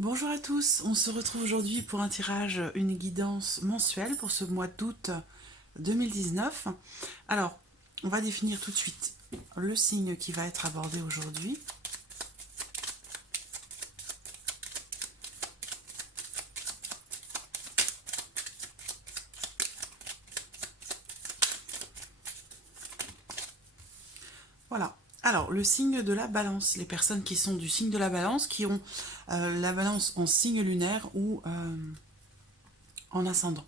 Bonjour à tous, on se retrouve aujourd'hui pour un tirage, une guidance mensuelle pour ce mois d'août 2019. Alors, on va définir tout de suite le signe qui va être abordé aujourd'hui. Voilà. Alors, le signe de la balance, les personnes qui sont du signe de la balance, qui ont la balance en signe lunaire ou en ascendant.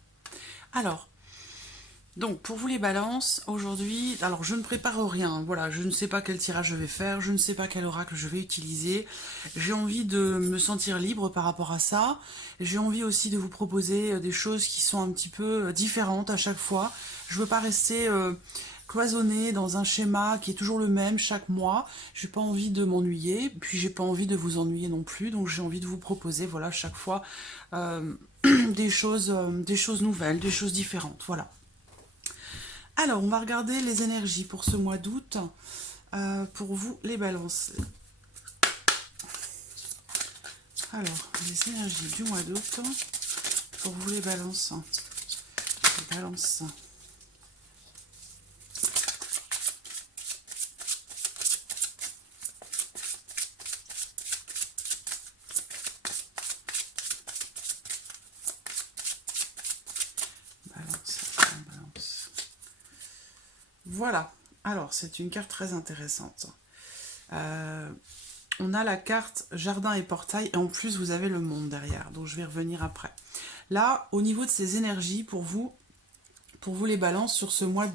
Alors, donc, pour vous les balances, aujourd'hui, alors je ne prépare rien, voilà, je ne sais pas quel tirage je vais faire, je ne sais pas quel oracle je vais utiliser, j'ai envie de me sentir libre par rapport à ça, j'ai envie aussi de vous proposer des choses qui sont un petit peu différentes à chaque fois, je veux pas rester cloisonnée dans un schéma qui est toujours le même chaque mois, j'ai pas envie de m'ennuyer, puis j'ai pas envie de vous ennuyer non plus, donc j'ai envie de vous proposer, voilà, chaque fois des choses nouvelles, des choses différentes, voilà. Alors, on va regarder les énergies pour ce mois d'août. Pour vous, les balances. Alors, les énergies du mois d'août. Pour vous, les balances. Les balances. Balance. Balance. Voilà. Alors, c'est une carte très intéressante. On a la carte jardin et portail. Et en plus, vous avez le monde derrière. Donc, je vais revenir après. Là, au niveau de ces énergies, pour vous les balances sur ce mois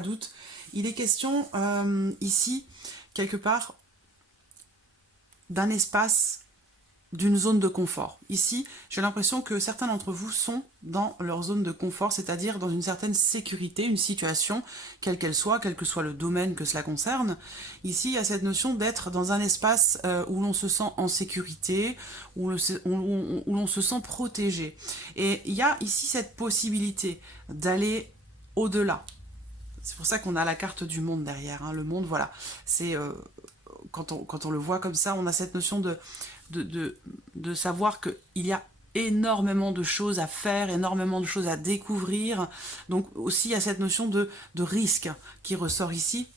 d'août, il est question ici, quelque part, d'un espace, d'une zone de confort. Ici, j'ai l'impression que certains d'entre vous sont dans leur zone de confort, c'est-à-dire dans une certaine sécurité, une situation, quelle qu'elle soit, quel que soit le domaine que cela concerne. Ici, il y a cette notion d'être dans un espace où l'on se sent en sécurité, où l'on se sent protégé. Et il y a ici cette possibilité d'aller au-delà. C'est pour ça qu'on a la carte du monde derrière. Hein. Le monde, voilà, c'est quand on le voit comme ça, on a cette notion de savoir qu'il y a énormément de choses à faire, énormément de choses à découvrir. Donc aussi, il y a cette notion de risque qui ressort ici,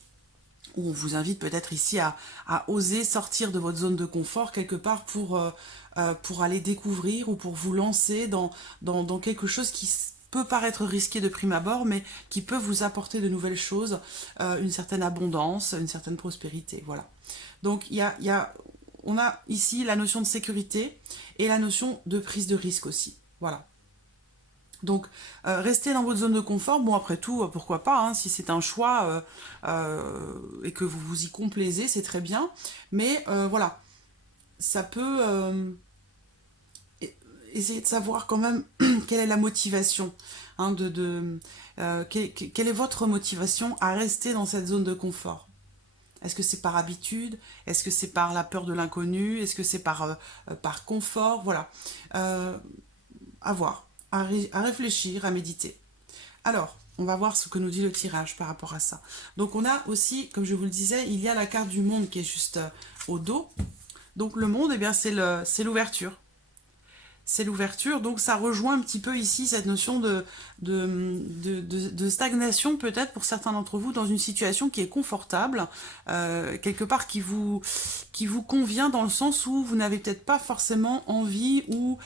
où on vous invite peut-être ici à oser sortir de votre zone de confort quelque part pour aller découvrir ou pour vous lancer dans quelque chose qui peut paraître risqué de prime abord, mais qui peut vous apporter de nouvelles choses, une certaine abondance, une certaine prospérité. Voilà. Donc on a ici la notion de sécurité et la notion de prise de risque aussi. Voilà. Donc, restez dans votre zone de confort. Bon, après tout, pourquoi pas, hein, si c'est un choix et que vous vous y complaisez, c'est très bien. Mais voilà, ça peut essayer de savoir quand même quelle est la motivation. Hein, quelle est votre motivation à rester dans cette zone de confort? Est-ce que c'est par habitude? Est-ce que c'est par la peur de l'inconnu? Est-ce que c'est par confort? Voilà. À voir, à réfléchir, à méditer. Alors, on va voir ce que nous dit le tirage par rapport à ça. Donc on a aussi, comme je vous le disais, il y a la carte du monde qui est juste au dos. Donc le monde, eh bien, c'est l'ouverture. C'est l'ouverture, donc ça rejoint un petit peu ici cette notion de stagnation peut-être pour certains d'entre vous dans une situation qui est confortable, quelque part qui vous convient dans le sens où vous n'avez peut-être pas forcément envie ou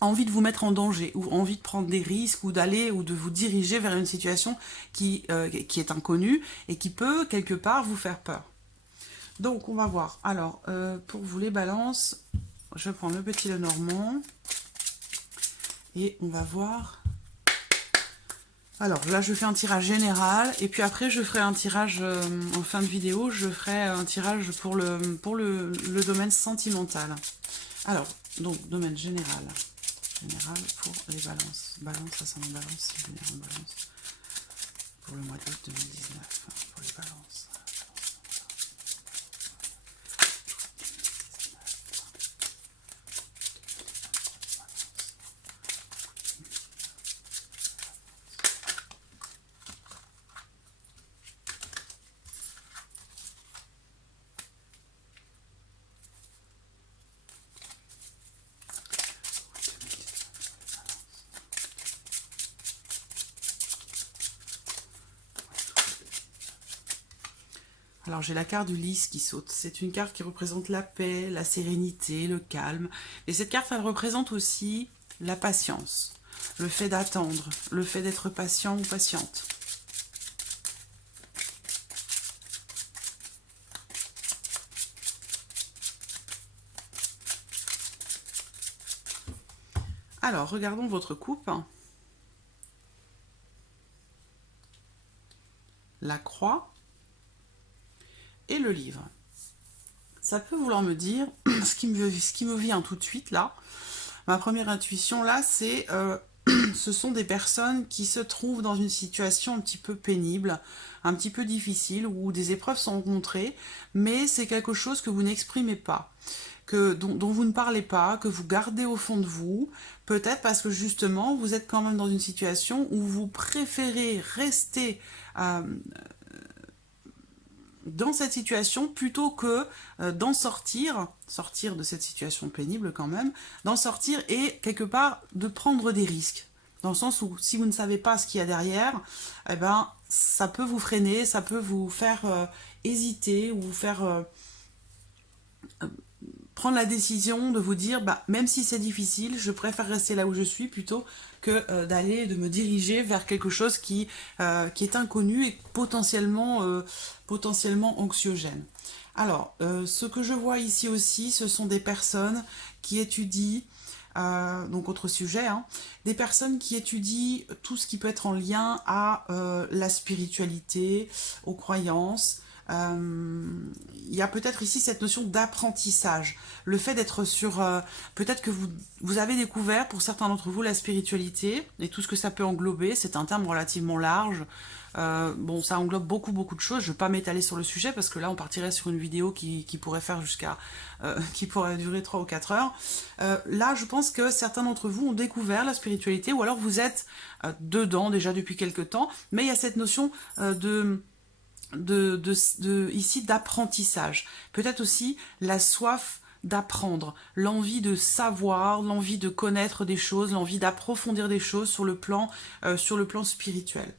envie de vous mettre en danger ou envie de prendre des risques ou d'aller ou de vous diriger vers une situation qui est inconnue et qui peut quelque part vous faire peur. Donc on va voir. Alors pour vous les balances, je prends le petit Lenormand et on va voir. Alors là je fais un tirage général et puis après je ferai un tirage en fin de vidéo, je ferai un tirage pour le domaine sentimental. Alors, donc domaine général. Général pour les balances. Balance, ascendant balance, lunaire en balance. Pour le mois d'août 2019. Pour les balances. Alors j'ai la carte du lys qui saute. C'est une carte qui représente la paix, la sérénité, le calme. Et cette carte, elle représente aussi la patience, le fait d'attendre, le fait d'être patient ou patiente. Alors, regardons votre coupe. La croix et le livre. Ça peut vouloir me dire, ce qui me vient tout de suite là, ma première intuition là, c'est ce sont des personnes qui se trouvent dans une situation un petit peu pénible, un petit peu difficile, où des épreuves sont rencontrées, mais c'est quelque chose que vous n'exprimez pas, dont vous ne parlez pas, que vous gardez au fond de vous, peut-être parce que justement vous êtes quand même dans une situation où vous préférez rester dans cette situation plutôt que d'en sortir de cette situation pénible quand même, d'en sortir et quelque part de prendre des risques. Dans le sens où si vous ne savez pas ce qu'il y a derrière, eh ben, ça peut vous freiner, ça peut vous faire hésiter ou vous faire prendre la décision de vous dire, bah, même si c'est difficile, je préfère rester là où je suis plutôt que de me diriger vers quelque chose qui est inconnu et potentiellement anxiogène. Alors, ce que je vois ici aussi, ce sont des personnes qui étudient, donc autre sujet, hein, des personnes qui étudient tout ce qui peut être en lien à la spiritualité, aux croyances. Il y a peut-être ici cette notion d'apprentissage, le fait d'être sur... peut-être que vous avez découvert, pour certains d'entre vous, la spiritualité, et tout ce que ça peut englober, c'est un terme relativement large. Bon, ça englobe beaucoup de choses, je ne vais pas m'étaler sur le sujet, parce que là, on partirait sur une vidéo qui pourrait faire qui pourrait durer 3 ou 4 heures. Là, je pense que certains d'entre vous ont découvert la spiritualité, ou alors vous êtes dedans déjà depuis quelque temps, mais il y a cette notion ici d'apprentissage. Peut-être aussi la soif d'apprendre, l'envie de savoir, l'envie de connaître des choses, l'envie d'approfondir des choses sur le plan spirituel.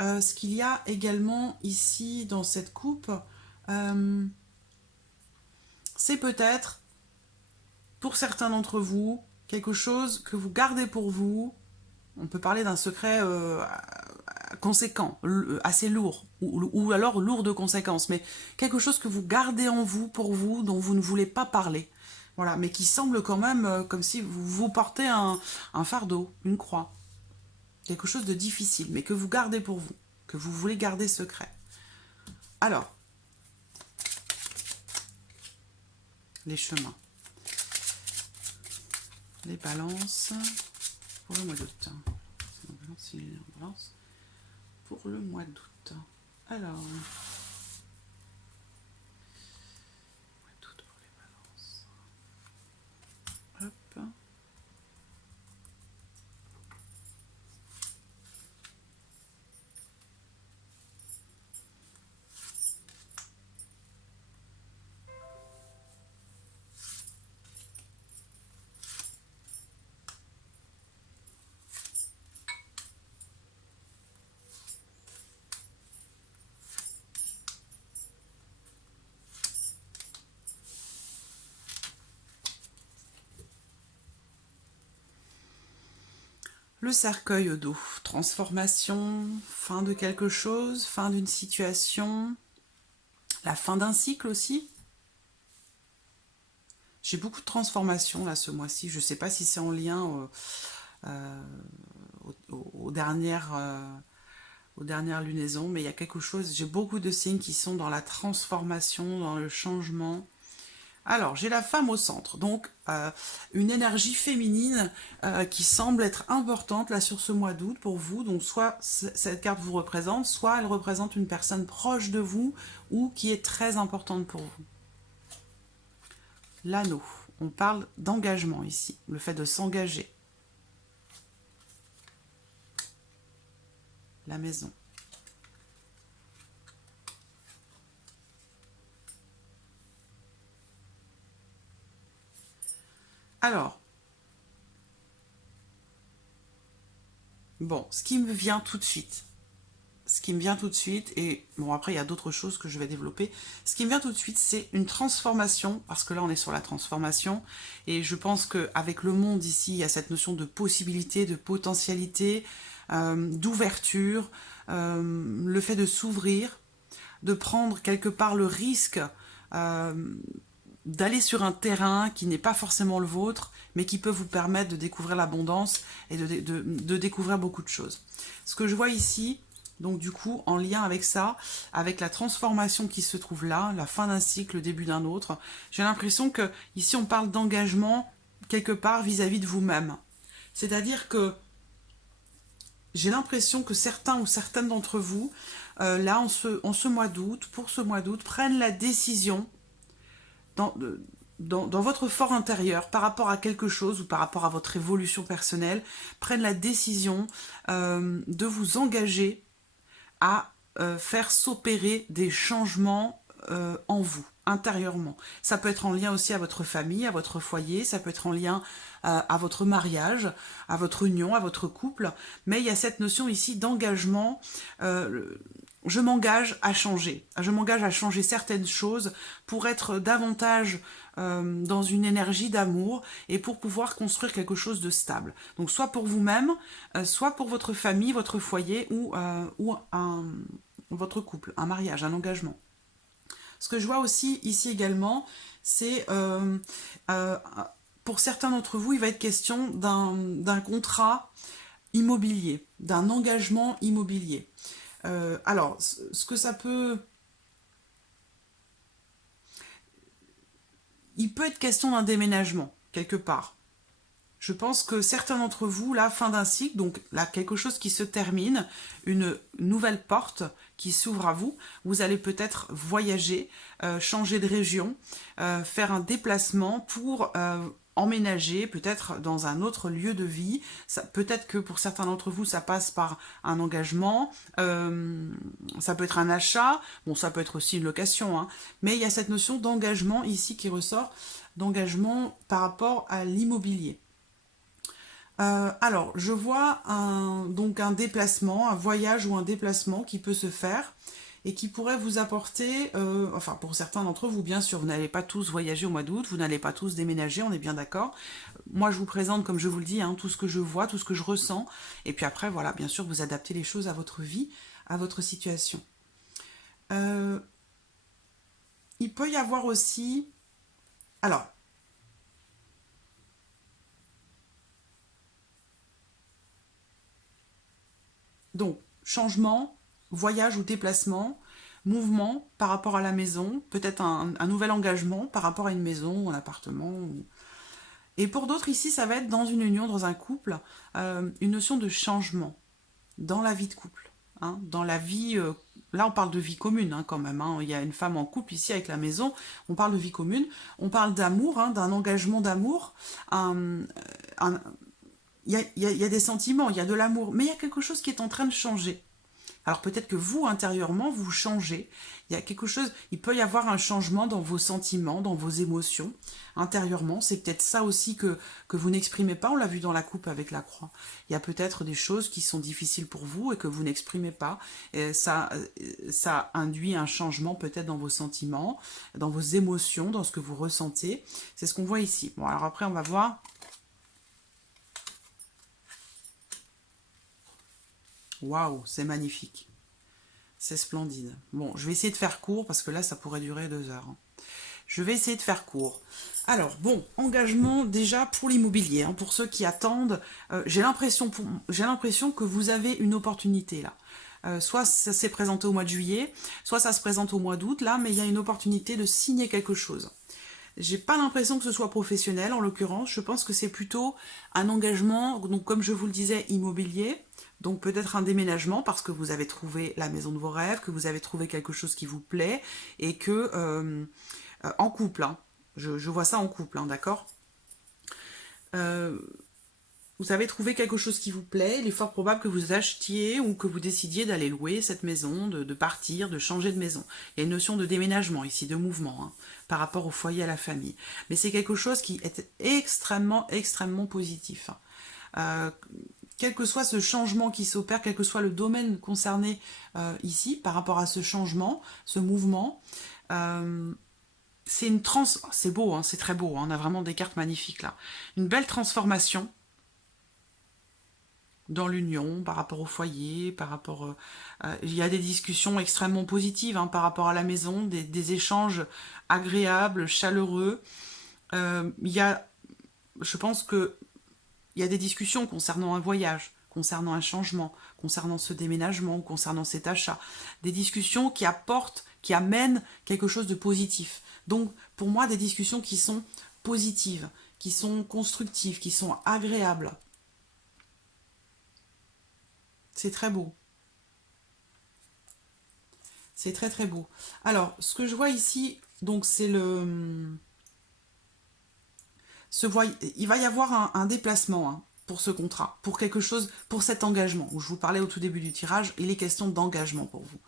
Ce qu'il y a également ici dans cette coupe, c'est peut-être, pour certains d'entre vous, quelque chose que vous gardez pour vous. On peut parler d'un secret conséquent, assez lourd, ou alors lourd de conséquences, mais quelque chose que vous gardez en vous, pour vous, dont vous ne voulez pas parler. Voilà, mais qui semble quand même comme si vous portez un fardeau, une croix. Quelque chose de difficile, mais que vous gardez pour vous, que vous voulez garder secret. Alors, les chemins. Les balances pour le mois d'août. Balance pour le mois d'août. Alors, mois d'août pour les balances. Hop. Le cercueil au dos, transformation, fin de quelque chose, fin d'une situation, la fin d'un cycle aussi. J'ai beaucoup de transformations là ce mois-ci, je ne sais pas si c'est en lien aux dernières lunaisons, mais il y a quelque chose, j'ai beaucoup de signes qui sont dans la transformation, dans le changement. Alors, j'ai la femme au centre, donc une énergie féminine qui semble être importante là sur ce mois d'août pour vous. Donc, soit cette carte vous représente, soit elle représente une personne proche de vous ou qui est très importante pour vous. L'anneau, on parle d'engagement ici, le fait de s'engager. La maison. Alors, bon, ce qui me vient tout de suite, ce qui me vient tout de suite, et bon après il y a d'autres choses que je vais développer, ce qui me vient tout de suite c'est une transformation, parce que là on est sur la transformation, et je pense qu'avec le monde ici, il y a cette notion de possibilité, de potentialité, d'ouverture, le fait de s'ouvrir, de prendre quelque part le risque d'aller sur un terrain qui n'est pas forcément le vôtre, mais qui peut vous permettre de découvrir l'abondance et de découvrir beaucoup de choses. Ce que je vois ici, donc du coup, en lien avec ça, avec la transformation qui se trouve là, la fin d'un cycle, le début d'un autre, j'ai l'impression que ici on parle d'engagement quelque part vis-à-vis de vous-même. C'est-à-dire que j'ai l'impression que certains ou certaines d'entre vous, là, en ce mois d'août, pour ce mois d'août, prennent la décision dans, dans votre fort intérieur, par rapport à quelque chose ou par rapport à votre évolution personnelle, prennent la décision de vous engager à faire s'opérer des changements en vous, intérieurement. Ça peut être en lien aussi à votre famille, à votre foyer, ça peut être en lien à votre mariage, à votre union, à votre couple, mais il y a cette notion ici d'engagement. Je m'engage à changer. Je m'engage à changer certaines choses pour être davantage dans une énergie d'amour et pour pouvoir construire quelque chose de stable. Donc soit pour vous-même, soit pour votre famille, votre foyer ou votre couple, un mariage, un engagement. Ce que je vois aussi ici également, c'est pour certains d'entre vous, il va être question d'un contrat immobilier, d'un engagement immobilier. Alors, ce que ça peut... Il peut être question d'un déménagement, quelque part. Je pense que certains d'entre vous, là, fin d'un cycle, donc là, quelque chose qui se termine, une nouvelle porte qui s'ouvre à vous, vous allez peut-être voyager, changer de région, faire un déplacement pour emménager peut-être dans un autre lieu de vie. Peut-être que pour certains d'entre vous, ça passe par un engagement, ça peut être un achat, bon, ça peut être aussi une location, hein, mais il y a cette notion d'engagement ici qui ressort, d'engagement par rapport à l'immobilier. Alors, je vois donc un déplacement, un voyage ou un déplacement qui peut se faire et qui pourrait vous apporter, enfin pour certains d'entre vous, bien sûr, vous n'allez pas tous voyager au mois d'août, vous n'allez pas tous déménager, on est bien d'accord. Moi, je vous présente, comme je vous le dis, hein, tout ce que je vois, tout ce que je ressens, et puis après, voilà, bien sûr, vous adaptez les choses à votre vie, à votre situation. Il peut y avoir aussi... Alors, donc, changement, voyage ou déplacement, mouvement par rapport à la maison, peut-être un nouvel engagement par rapport à une maison, un appartement. Et pour d'autres ici, ça va être dans une union, dans un couple, une notion de changement dans la vie de couple. Hein, dans la vie, là on parle de vie commune hein, quand même, hein. Il y a une femme en couple ici avec la maison, on parle de vie commune, on parle d'amour, hein, d'un engagement d'amour, il y a des sentiments, il y a de l'amour, mais il y a quelque chose qui est en train de changer. Alors peut-être que vous, intérieurement, vous changez. Il y a quelque chose, il peut y avoir un changement dans vos sentiments, dans vos émotions, intérieurement. C'est peut-être ça aussi que vous n'exprimez pas. On l'a vu dans la coupe avec la croix. Il y a peut-être des choses qui sont difficiles pour vous et que vous n'exprimez pas. Et ça induit un changement peut-être dans vos sentiments, dans vos émotions, dans ce que vous ressentez. C'est ce qu'on voit ici. Bon, alors après, on va voir... Waouh, c'est magnifique. C'est splendide. Bon, je vais essayer de faire court parce que là, ça pourrait durer 2 heures. Je vais essayer de faire court. Alors, bon, engagement déjà pour l'immobilier. Hein, pour ceux qui attendent, j'ai l'impression que vous avez une opportunité là. Soit ça s'est présenté au mois de juillet, soit ça se présente au mois d'août, là, mais il y a une opportunité de signer quelque chose. J'ai pas l'impression que ce soit professionnel, en l'occurrence. Je pense que c'est plutôt un engagement, donc comme je vous le disais, immobilier. Donc peut-être un déménagement parce que vous avez trouvé la maison de vos rêves, que vous avez trouvé quelque chose qui vous plaît et que en couple, hein, je vois ça en couple, hein, d'accord. Vous avez trouvé quelque chose qui vous plaît, il est fort probable que vous achetiez ou que vous décidiez d'aller louer cette maison, de partir, de changer de maison. Il y a une notion de déménagement ici, de mouvement, hein, par rapport au foyer, à la famille. Mais c'est quelque chose qui est extrêmement, extrêmement positif. quel que soit ce changement qui s'opère, quel que soit le domaine concerné ici, par rapport à ce changement, ce mouvement, c'est une c'est beau, hein, c'est très beau, hein, on a vraiment des cartes magnifiques là. Une belle transformation dans l'union, par rapport au foyer, par rapport... il y a des discussions extrêmement positives hein, par rapport à la maison, des échanges agréables, chaleureux. Il y a, je pense que il y a des discussions concernant un voyage, concernant un changement, concernant ce déménagement, concernant cet achat. Des discussions qui apportent, qui amènent quelque chose de positif. Donc, pour moi, des discussions qui sont positives, qui sont constructives, qui sont agréables. C'est très beau. C'est très très beau. Alors, ce que je vois ici, donc c'est il va y avoir un déplacement hein, pour ce contrat, pour quelque chose, pour cet engagement, où je vous parlais au tout début du tirage, il est question d'engagement pour vous.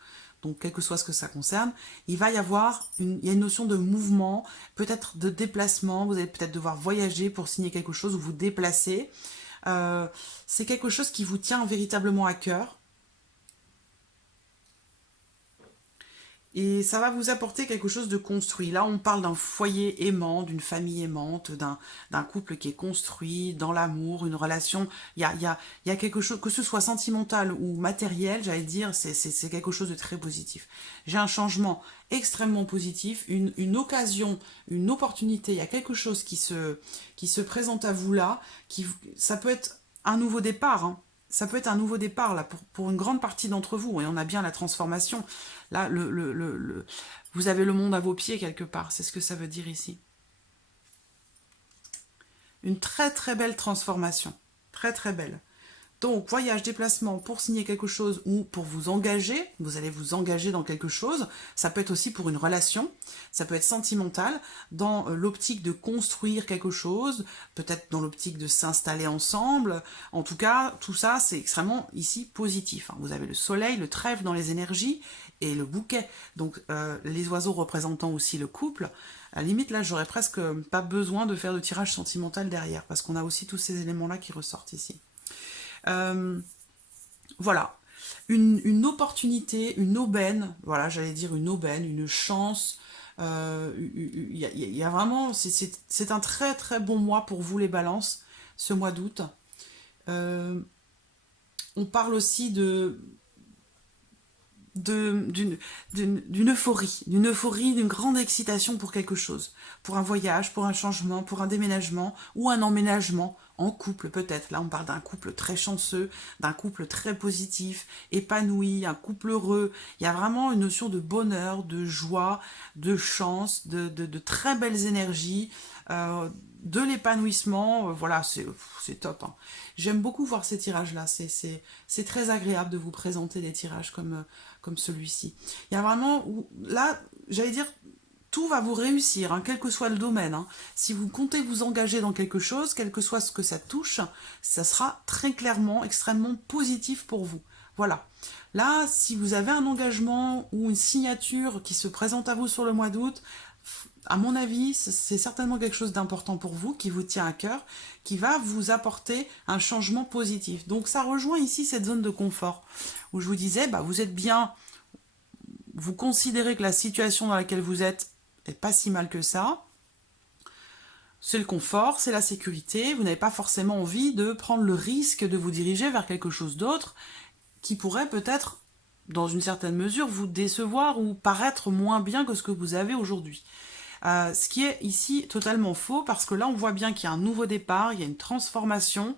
Donc, quel que soit ce que ça concerne, il va y avoir il y a une notion de mouvement, peut-être de déplacement, vous allez peut-être devoir voyager pour signer quelque chose ou vous déplacer. C'est quelque chose qui vous tient véritablement à cœur. Et ça va vous apporter quelque chose de construit. Là, on parle d'un foyer aimant, d'une famille aimante, d'un couple qui est construit dans l'amour, une relation. Il y a quelque chose, que ce soit sentimental ou matériel, j'allais dire, c'est quelque chose de très positif. J'ai un changement extrêmement positif, une occasion, une opportunité. Il y a quelque chose qui se présente à vous là. Ça peut être un nouveau départ, hein. Ça peut être un nouveau départ là pour une grande partie d'entre vous, et on a bien la transformation. Là, vous avez le monde à vos pieds quelque part, c'est ce que ça veut dire ici. Une très très belle transformation, très très belle. Donc, voyage, déplacement pour signer quelque chose ou pour vous engager, vous allez vous engager dans quelque chose. Ça peut être aussi pour une relation, ça peut être sentimental, dans l'optique de construire quelque chose, peut-être dans l'optique de s'installer ensemble. En tout cas, tout ça, c'est extrêmement ici positif. Vous avez le soleil, le trèfle dans les énergies et le bouquet. Donc, les oiseaux représentant aussi le couple. À la limite, là, j'aurais presque pas besoin de faire de tirage sentimental derrière, parce qu'on a aussi tous ces éléments-là qui ressortent ici. Voilà, une opportunité, une aubaine, voilà, j'allais dire une aubaine, une chance. Il y a vraiment, c'est un très très bon mois pour vous les balances, ce mois d'août. On parle aussi d'une euphorie, d'une grande excitation pour quelque chose, pour un voyage, pour un changement, pour un déménagement ou un emménagement en couple peut-être. Là, on parle d'un couple très chanceux, d'un couple très positif, épanoui, un couple heureux. Il y a vraiment une notion de bonheur, de joie, de chance, de très belles énergies, de l'épanouissement. Voilà, c'est top. Hein. J'aime beaucoup voir ces tirages-là. C'est très agréable de vous présenter des tirages comme celui-ci. Il y a vraiment, là, j'allais dire, tout va vous réussir, hein, quel que soit le domaine. Hein. Si vous comptez vous engager dans quelque chose, quel que soit ce que ça touche, ça sera très clairement extrêmement positif pour vous. Voilà. Là, si vous avez un engagement ou une signature qui se présente à vous sur le mois d'août, à mon avis, c'est certainement quelque chose d'important pour vous, qui vous tient à cœur, qui va vous apporter un changement positif. Donc ça rejoint ici cette zone de confort, où je vous disais, bah, vous êtes bien, vous considérez que la situation dans laquelle vous êtes est pas si mal que ça. C'est le confort, c'est la sécurité, vous n'avez pas forcément envie de prendre le risque de vous diriger vers quelque chose d'autre qui pourrait peut-être, dans une certaine mesure, vous décevoir ou paraître moins bien que ce que vous avez aujourd'hui. Ce qui est ici totalement faux, parce que là on voit bien qu'il y a un nouveau départ, il y a une transformation.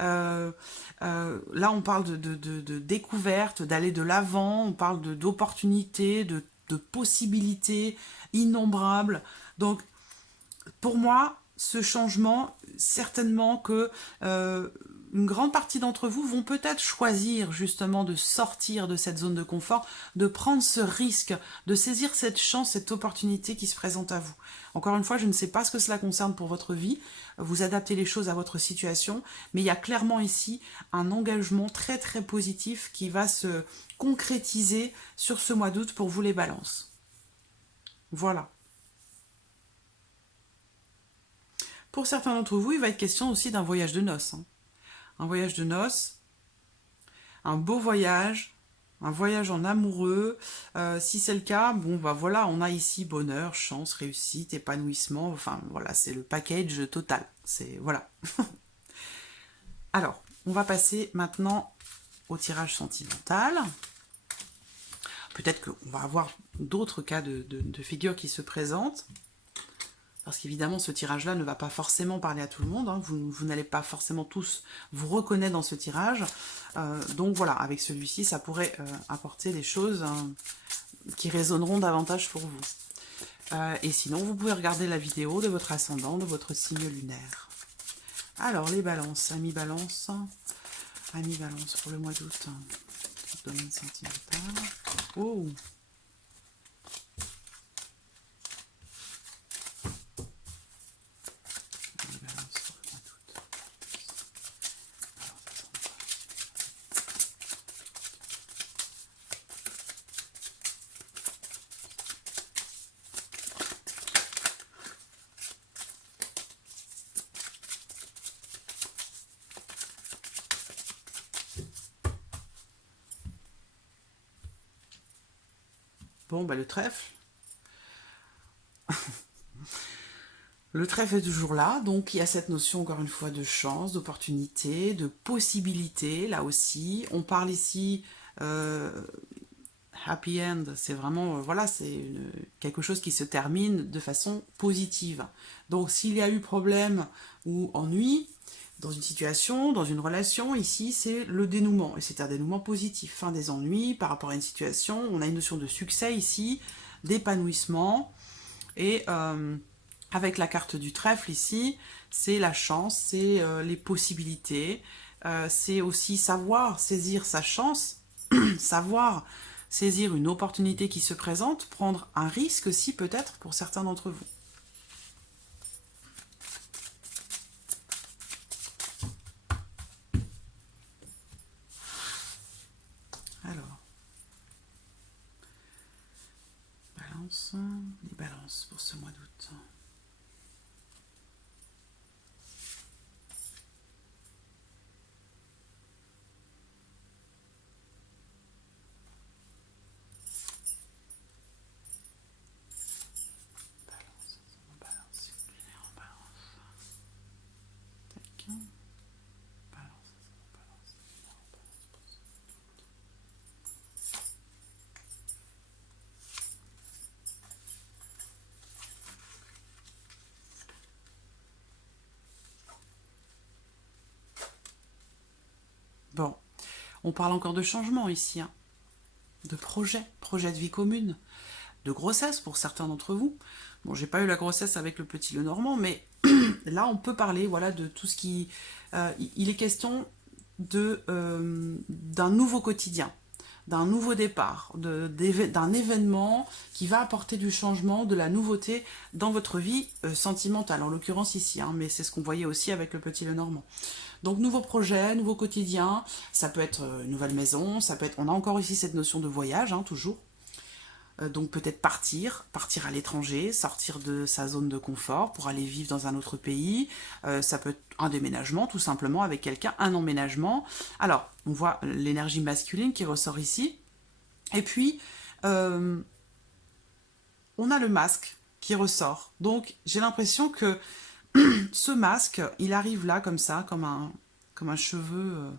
Là on parle de découverte, d'aller de l'avant, on parle d'opportunités, de possibilités innombrables. Donc pour moi, ce changement, certainement que une grande partie d'entre vous vont peut-être choisir justement de sortir de cette zone de confort, de prendre ce risque, de saisir cette chance, cette opportunité qui se présente à vous. Encore une fois, je ne sais pas ce que cela concerne pour votre vie, vous adaptez les choses à votre situation, mais il y a clairement ici un engagement très très positif qui va se concrétiser sur ce mois d'août pour vous les balances. Voilà. Pour certains d'entre vous, il va être question aussi d'un voyage de noces. Hein. un voyage de noces, un beau voyage, un voyage en amoureux. Si c'est le cas, bon bah voilà, on a ici bonheur, chance, réussite, épanouissement, enfin voilà, c'est le package total. C'est voilà. Alors, on va passer maintenant au tirage sentimental. Peut-être qu'on va avoir d'autres cas de figures qui se présentent. Parce qu'évidemment, ce tirage-là ne va pas forcément parler à tout le monde. Hein. Vous n'allez pas forcément tous vous reconnaître dans ce tirage. Donc voilà, avec celui-ci, ça pourrait apporter des choses qui résonneront davantage pour vous. Et sinon, vous pouvez regarder la vidéo de votre ascendant, de votre signe lunaire. Alors, les balances, amis balance pour le mois d'août. Domaine sentimental. Oh! Bon, bah le trèfle. Le trèfle est toujours là, donc il y a cette notion, encore une fois, de chance, d'opportunité, de possibilité, là aussi. On parle ici happy end, c'est vraiment, voilà, c'est quelque chose qui se termine de façon positive. Donc s'il y a eu problème ou ennui, dans une situation, dans une relation, ici, c'est le dénouement. Et c'est un dénouement positif. Fin des ennuis par rapport à une situation. On a une notion de succès ici, d'épanouissement. Et avec la carte du trèfle ici, c'est la chance, c'est les possibilités. C'est aussi savoir saisir sa chance, savoir saisir une opportunité qui se présente, prendre un risque aussi peut-être pour certains d'entre vous. Alors, balance, les balances pour ce mois d'août. Bon, on parle encore de changement ici, hein. De projet de vie commune, de grossesse pour certains d'entre vous. Bon, j'ai pas eu la grossesse avec le petit Lenormand, mais là on peut parler, voilà, de tout ce qui... il est question d'un nouveau quotidien, d'un nouveau départ, d'un événement qui va apporter du changement, de la nouveauté dans votre vie sentimentale, en l'occurrence ici, hein, mais c'est ce qu'on voyait aussi avec le petit Lenormand. Donc nouveau projet, nouveau quotidien, ça peut être une nouvelle maison, ça peut être, on a encore ici cette notion de voyage, hein, toujours. Donc peut-être partir à l'étranger, sortir de sa zone de confort pour aller vivre dans un autre pays. Ça peut être un déménagement tout simplement avec quelqu'un, un emménagement. Alors, on voit l'énergie masculine qui ressort ici. Et puis, on a le masque qui ressort. Donc j'ai l'impression que ce masque, il arrive là comme ça, comme un cheveu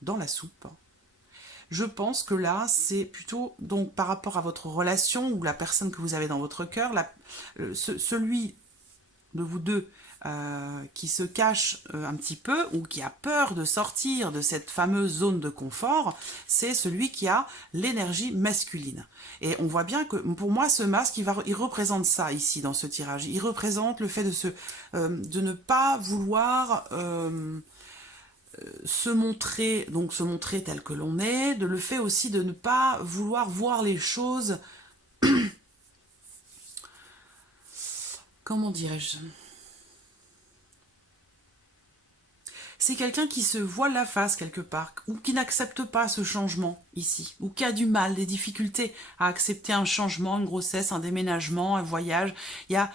dans la soupe. Je pense que là, c'est plutôt donc par rapport à votre relation ou la personne que vous avez dans votre cœur, celui de vous deux qui se cache un petit peu ou qui a peur de sortir de cette fameuse zone de confort, c'est celui qui a l'énergie masculine. Et on voit bien que pour moi, ce masque, il représente ça ici dans ce tirage. Il représente le fait de ne pas vouloir... se montrer tel que l'on est, de le fait aussi de ne pas vouloir voir les choses, comment dirais-je, c'est quelqu'un qui se voile la face quelque part, ou qui n'accepte pas ce changement ici, ou qui a du mal, des difficultés à accepter un changement, une grossesse, un déménagement, un voyage. Il y a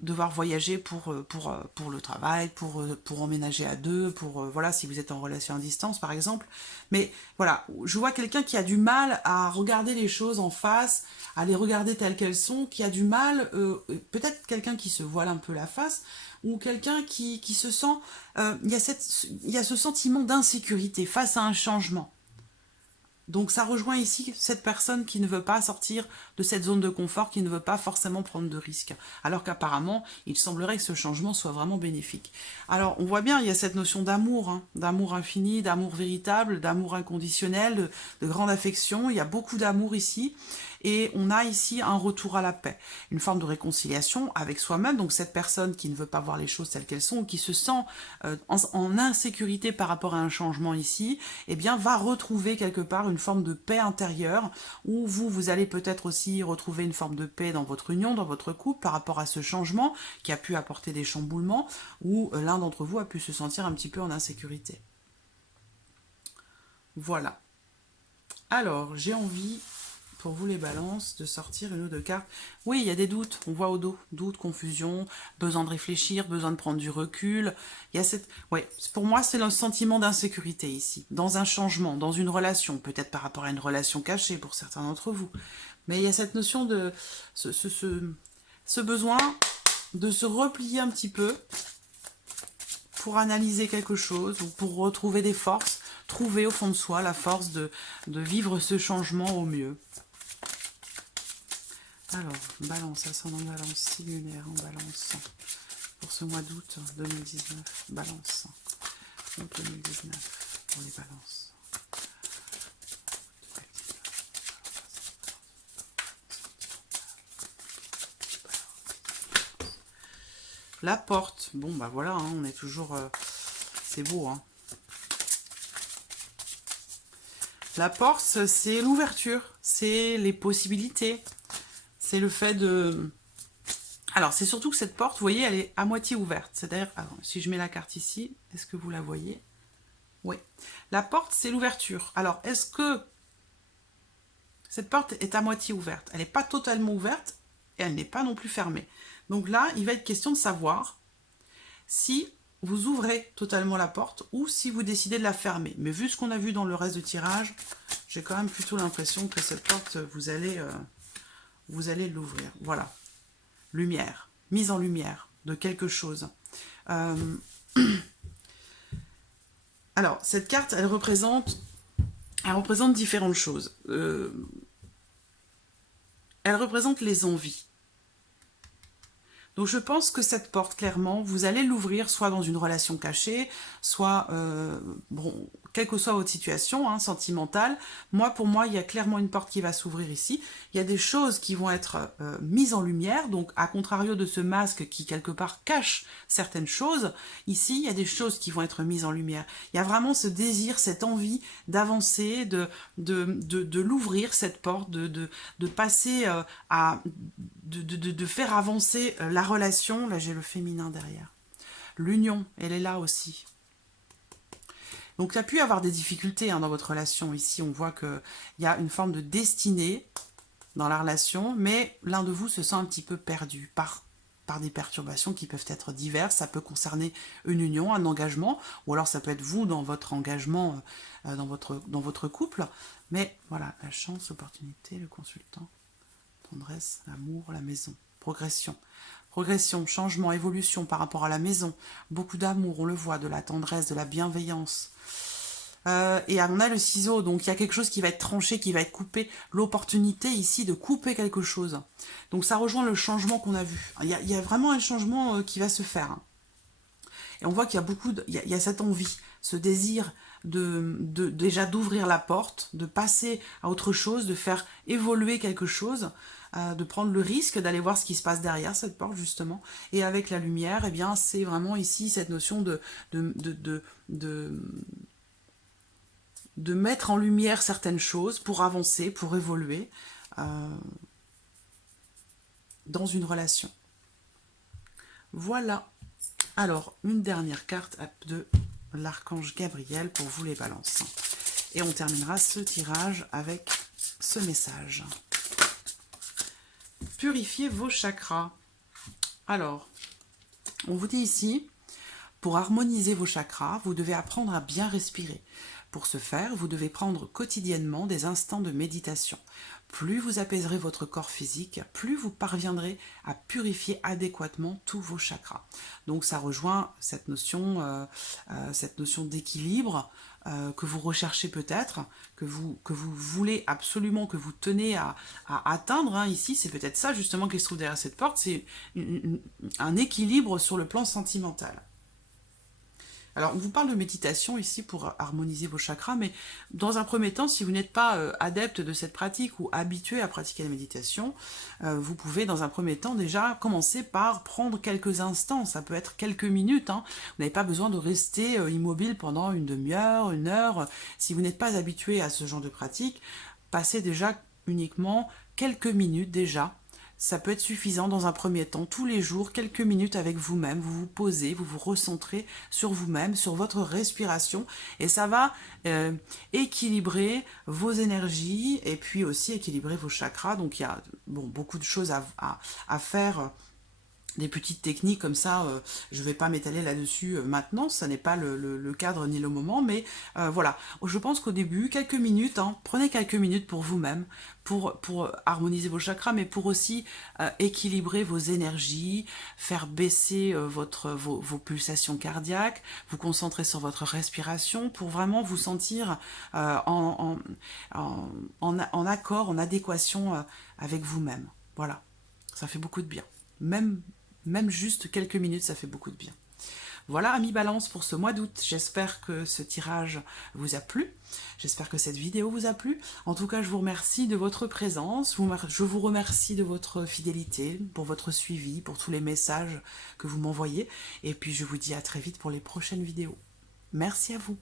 devoir voyager pour le travail, pour emménager à deux, voilà, si vous êtes en relation à distance par exemple. Mais voilà, je vois quelqu'un qui a du mal à regarder les choses en face, à les regarder telles qu'elles sont, qui a du mal, peut-être quelqu'un qui se voile un peu la face, ou quelqu'un qui se sent, il y a ce sentiment d'insécurité face à un changement. Donc ça rejoint ici cette personne qui ne veut pas sortir de cette zone de confort, qui ne veut pas forcément prendre de risques. Alors qu'apparemment, il semblerait que ce changement soit vraiment bénéfique. Alors on voit bien, il y a cette notion d'amour, hein, d'amour infini, d'amour véritable, d'amour inconditionnel, de grande affection. Il y a beaucoup d'amour ici. Et on a ici un retour à la paix, une forme de réconciliation avec soi-même. Donc cette personne qui ne veut pas voir les choses telles qu'elles sont, ou qui se sent en insécurité par rapport à un changement ici, eh bien va retrouver quelque part une forme de paix intérieure, où vous allez peut-être aussi retrouver une forme de paix dans votre union, dans votre couple, par rapport à ce changement qui a pu apporter des chamboulements, où l'un d'entre vous a pu se sentir un petit peu en insécurité. Voilà. Alors, j'ai envie, pour vous les balances, de sortir une ou deux cartes. Oui, il y a des doutes, on voit au dos. Doutes, confusion, besoin de réfléchir, besoin de prendre du recul. Il y a cette... Ouais, pour moi, c'est le sentiment d'insécurité ici. Dans un changement, dans une relation. Peut-être par rapport à une relation cachée pour certains d'entre vous. Mais il y a cette notion de... Ce besoin de se replier un petit peu pour analyser quelque chose ou pour retrouver des forces, trouver au fond de soi la force de vivre ce changement au mieux. Alors, balance, ascendant balance, signe lunaire en balance, pour ce mois d'août 2019, balance, août 2019, pour les balances. La porte, bon bah voilà, hein, on est toujours, c'est beau, hein. La porte, c'est l'ouverture, c'est les possibilités, c'est le fait de... Alors, c'est surtout que cette porte, vous voyez, elle est à moitié ouverte. C'est-à-dire, si je mets la carte ici, est-ce que vous la voyez? Oui. La porte, c'est l'ouverture. Alors, est-ce que cette porte est à moitié ouverte? Elle n'est pas totalement ouverte et elle n'est pas non plus fermée. Donc là, il va être question de savoir si vous ouvrez totalement la porte ou si vous décidez de la fermer. Mais vu ce qu'on a vu dans le reste de tirage, j'ai quand même plutôt l'impression que cette porte, vous allez l'ouvrir. Voilà. Lumière, mise en lumière de quelque chose. Alors, cette carte, elle représente différentes choses. Elle représente les envies. Donc je pense que cette porte, clairement, vous allez l'ouvrir soit dans une relation cachée, soit, bon, quelle que soit votre situation hein, sentimentale. Pour moi, il y a clairement une porte qui va s'ouvrir ici. Il y a des choses qui vont être mises en lumière, donc à contrario de ce masque qui, quelque part, cache certaines choses, ici, il y a des choses qui vont être mises en lumière. Il y a vraiment ce désir, cette envie d'avancer, de l'ouvrir, cette porte, de passer de faire avancer la relation. Là, j'ai le féminin derrière. L'union, elle est là aussi. Donc, il y a pu y avoir des difficultés hein, dans votre relation. Ici, on voit qu'il y a une forme de destinée dans la relation, mais l'un de vous se sent un petit peu perdu par des perturbations qui peuvent être diverses. Ça peut concerner une union, un engagement, ou alors ça peut être vous dans votre engagement, dans votre couple. Mais voilà, la chance, l'opportunité, le consultant, tendresse, l'amour, la maison, progression. Progression, changement, évolution par rapport à la maison. Beaucoup d'amour, on le voit, de la tendresse, de la bienveillance. Et on a le ciseau, donc il y a quelque chose qui va être tranché, qui va être coupé. L'opportunité ici de couper quelque chose. Donc ça rejoint le changement qu'on a vu. Il y a vraiment un changement qui va se faire. Et on voit qu'il y a il y a cette envie, ce désir déjà d'ouvrir la porte, de passer à autre chose, de faire évoluer quelque chose, de prendre le risque d'aller voir ce qui se passe derrière cette porte justement. Et avec la lumière, eh bien c'est vraiment ici cette notion de mettre en lumière certaines choses pour avancer, pour évoluer dans une relation. Voilà. Alors, une dernière carte de l'archange Gabriel pour vous les balances. Et on terminera ce tirage avec ce message. Purifiez vos chakras. Alors, On vous dit ici, pour harmoniser vos chakras, vous devez apprendre à bien respirer. Pour ce faire, vous devez prendre quotidiennement des instants de méditation. Plus vous apaiserez votre corps physique, plus vous parviendrez à purifier adéquatement tous vos chakras. Donc ça rejoint cette notion d'équilibre que vous recherchez peut-être, que vous voulez absolument, que vous tenez à atteindre. Hein. Ici, c'est peut-être ça justement qui se trouve derrière cette porte, c'est un équilibre sur le plan sentimental. Alors, on vous parle de méditation ici pour harmoniser vos chakras, mais dans un premier temps, si vous n'êtes pas adepte de cette pratique ou habitué à pratiquer la méditation, vous pouvez dans un premier temps déjà commencer par prendre quelques instants, ça peut être quelques minutes, hein. Vous n'avez pas besoin de rester immobile pendant une demi-heure, une heure. Si vous n'êtes pas habitué à ce genre de pratique, passez déjà uniquement quelques minutes déjà. Ça peut être suffisant dans un premier temps, tous les jours, quelques minutes avec vous-même, vous vous posez, vous vous recentrez sur vous-même, sur votre respiration, et ça va équilibrer vos énergies et puis aussi équilibrer vos chakras. Donc il y a beaucoup de choses à faire, des petites techniques comme ça, je ne vais pas m'étaler là-dessus maintenant, ça n'est pas le cadre ni le moment, mais voilà, je pense qu'au début, quelques minutes, hein, prenez quelques minutes pour vous-même, pour harmoniser vos chakras, mais pour aussi équilibrer vos énergies, faire baisser vos pulsations cardiaques, vous concentrer sur votre respiration, pour vraiment vous sentir en accord, en adéquation avec vous-même. Voilà, ça fait beaucoup de bien. Même juste quelques minutes, ça fait beaucoup de bien. Voilà, amis Balance, pour ce mois d'août. J'espère que ce tirage vous a plu. J'espère que cette vidéo vous a plu. En tout cas, je vous remercie de votre présence. Je vous remercie de votre fidélité, pour votre suivi, pour tous les messages que vous m'envoyez. Et puis, je vous dis à très vite pour les prochaines vidéos. Merci à vous.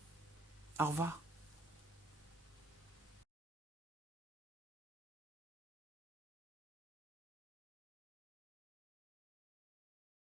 Au revoir.